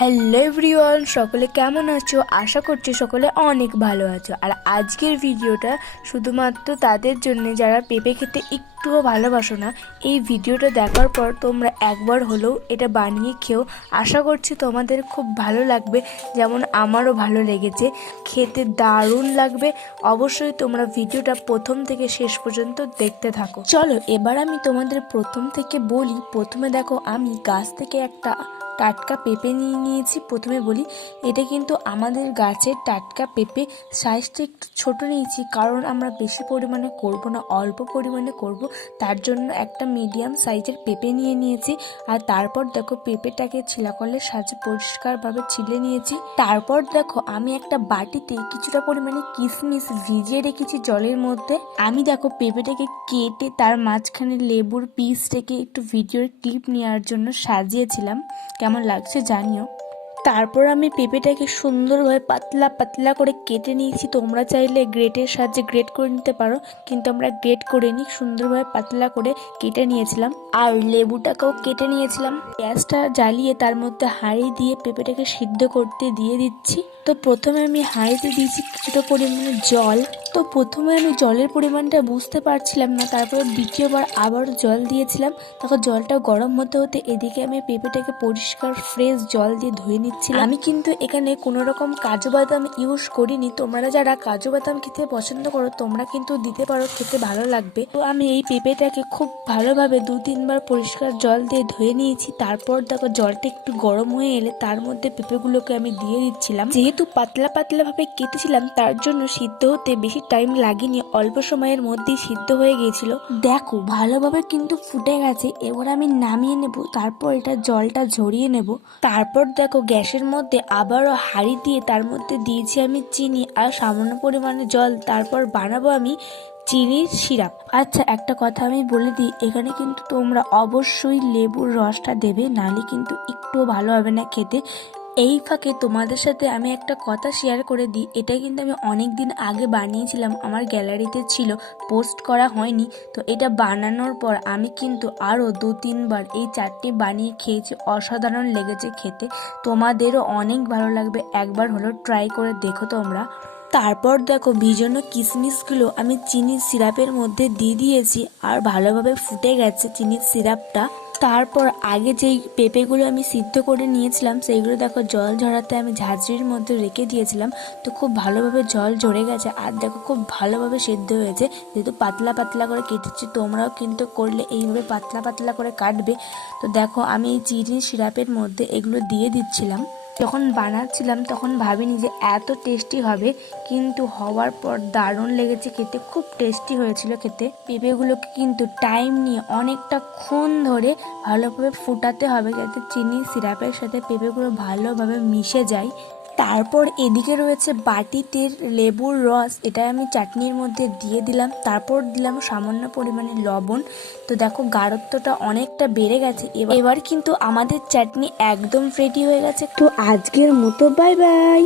Hello everyone, সকলে কেমন আছো? আশা করছি সকলে অনেক ভালো আছো। আর আজকের ভিডিওটা শুধুমাত্র তাদের জন্য যারা পেঁপে খেতে একটুও ভালোবাসো না। এই ভিডিওটা দেখার পর তোমরা একবার হলেও এটা বানিয়ে খেও। আশা করছি তোমাদের খুব ভালো লাগবে, যেমন আমারও ভালো লেগেছে। খেতে দারুণ লাগবে। অবশ্যই তোমরা ভিডিওটা প্রথম থেকে শেষ পর্যন্ত দেখতে থাকো। চলো এবার আমি তোমাদের প্রথম থেকে বলি। প্রথমে দেখো, আমি গাছ থেকে একটা টাটকা পেঁপে নিয়েছি। প্রথমে বলি, এটা কিন্তু আমাদের গাছের টাটকা পেঁপে। সাইজটা একটু ছোট নিয়েছি, কারণ আমরা বেশি পরিমাণে করব না, অল্প পরিমাণে করব। তার জন্য একটা মিডিয়াম সাইজের পেঁপে নিয়েছি। আর তারপর দেখো, পেঁপেটাকে ছিলাকলের সাহায্যে পরিষ্কারভাবে ছিলে নিয়েছি। তারপর দেখো, আমি একটা বাটিতে কিছুটা পরিমাণে কিশমিশ ভিজিয়ে রেখেছি জলের মধ্যে। আমি দেখো পেঁপেটাকে কেটে তার মাঝখানে লেবুর পিস রেখে একটু ভিডিওর ক্লিপ নেওয়ার জন্য সাজিয়েছিলাম। কেমন লাগছে জানিও। তারপর আমি পেঁপেটাকে সুন্দরভাবে পাতলা পাতলা করে কেটে নিয়েছি। তোমরা চাইলে গ্রেটের সাহায্যে গ্রেট করে নিতে পারো, কিন্তু আমরা গ্রেট করে নিই, সুন্দরভাবে পাতলা করে কেটে নিয়েছিলাম। আর লেবুটাকেও কেটে নিয়েছিলাম। গ্যাসটা জ্বালিয়ে তার মধ্যে হাঁড়ি দিয়ে পেঁপেটাকে সিদ্ধ করতে দিয়ে দিচ্ছি। তো প্রথমে আমি হাঁড়িতে দিয়েছি কিছুটা পরিমাণে জল। তো প্রথমে আমি জলের পরিমাণটা বুঝতে পারছিলাম না, তারপরে দ্বিতীয়বার আবার জল দিয়েছিলাম। তখন জলটা গরম হতে হতে এদিকে আমি পেঁপেটাকে পরিষ্কার ফ্রেশ জল দিয়ে ধুয়ে নিচ্ছিলাম। আমি কিন্তু এখানে কোনো রকম কাজু বাদাম ইউজ করিনি। তোমরা যারা কাজু বাদাম খেতে পছন্দ করো তোমরা কিন্তু দিতে পারো, খেতে ভালো লাগবে। তো আমি এই পেঁপেটাকে খুব ভালোভাবে 2-3 বার পরিষ্কার জল দিয়ে ধুয়ে নিয়েছি। তারপর দেখো, জলটা একটু গরম হয়ে এলে তার মধ্যে পেঁপেগুলোকে আমি দিয়ে দিচ্ছিলাম। যেহেতু পাতলা পাতলা ভাবে কেটেছিলাম, তার জন্য সিদ্ধ হতে বেশি টাইম লাগেনি, অল্প সময়ের মধ্যেই সিদ্ধ হয়ে গিয়েছিল। দেখো ভালোভাবে কিন্তু ফুটে গেছে। এবার আমি নামিয়ে নেব, তারপর এটা জলটা ঝরিয়ে নেব। তারপর দেখো, গ্যাসের মধ্যে আবারও হাঁড়ি দিয়ে তার মধ্যে দিয়েছি আমি চিনি আর সামান্য পরিমাণে জল। তারপর বানাবো আমি চিনির সিরাপ। আচ্ছা, একটা কথা আমি বলে দিই, এখানে কিন্তু তোমরা অবশ্যই লেবুর রসটা দেবে, নাহলে কিন্তু একটুও ভালো হবে না খেতে। এই ফাঁকে তোমাদের সাথে আমি একটা কথা শেয়ার করে দিই। এটা কিন্তু আমি অনেক দিন আগে বানিয়েছিলাম, আমার গ্যালারিতে ছিল, পোস্ট করা হয়নি। তো এটা বানানোর পর আমি কিন্তু আরও 2-3 বার এই চাটনি বানিয়ে খেয়েছি। অসাধারণ লেগেছে খেতে। তোমাদেরও অনেক ভালো লাগবে, একবার হলো ট্রাই করে দেখো তোমরা। তারপর দেখো, ভিজানো কিশমিশগুলো আমি চিনির সিরাপের মধ্যে দিয়ে দিয়েছি, আর ভালোভাবে ফুটে গেছে চিনির সিরাপটা। তারপর আগে যেই পেঁপেগুলো আমি সিদ্ধ করে নিয়েছিলাম সেইগুলো দেখো জল ঝরাতে আমি ঝাঁঝরির মধ্যে রেখে দিয়েছিলাম। তো খুব ভালোভাবে জল ঝরে গেছে, আর দেখো খুব ভালোভাবে সিদ্ধ হয়েছে। যেহেতু পাতলা পাতলা করে কেটেছি, তোমরাও কিন্তু করলে এইভাবে পাতলা পাতলা করে কাটবে। তো দেখো, আমি এই চিনির সিরাপের মধ্যে এগুলো দিয়ে দিচ্ছিলাম। যখন বানাচ্ছিলাম তখন ভাবিনি যে এত টেস্টি হবে, কিন্তু হওয়ার পর দারুণ লেগেছে খেতে, খুব টেস্টি হয়েছিল খেতে। পেঁপেগুলোকে কিন্তু টাইম নিয়ে অনেকটাক্ষণ ধরে ভালোভাবে ফুটাতে হবে, যাতে চিনি সিরাপের সাথে পেঁপেগুলো ভালোভাবে মিশে যায়। তারপর এদিকে রয়েছে বাটিতে লেবুর রস, এটা আমি চাটনির মধ্যে দিয়ে দিলাম। তারপর দিলাম সামান্য পরিমাণে লবণ। তো দেখো, গাঢ়ত্বটা অনেকটা বেড়ে গেছে। এবার কিন্তু আমাদের চাটনি একদম রেডি হয়ে গেছে। তো আজকের মতো বাই বাই।